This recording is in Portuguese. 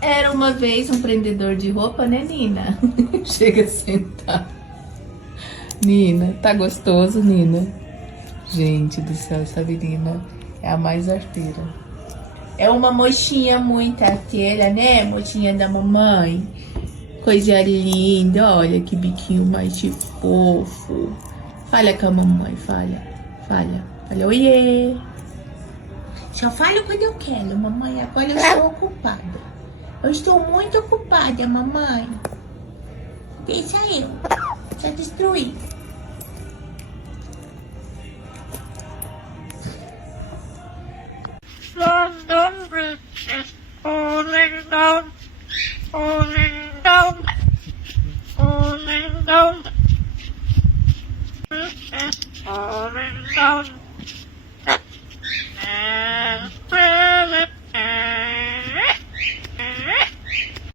Era uma vez um prendedor de roupa, né, Nina? Chega a sentar. Nina, tá gostoso, Nina? Gente do céu, essa menina é a mais arteira. É uma mochinha muito arteira, né? Mochinha da mamãe. Coisa linda, olha que biquinho mais fofo. Fala com a mamãe, fala. Fala, oiê. Só falo quando eu quero, mamãe. Agora eu estou ocupada. Eu estou muito ocupada, mamãe. Deixa eu. Deixa destruir. London Bridge is falling down.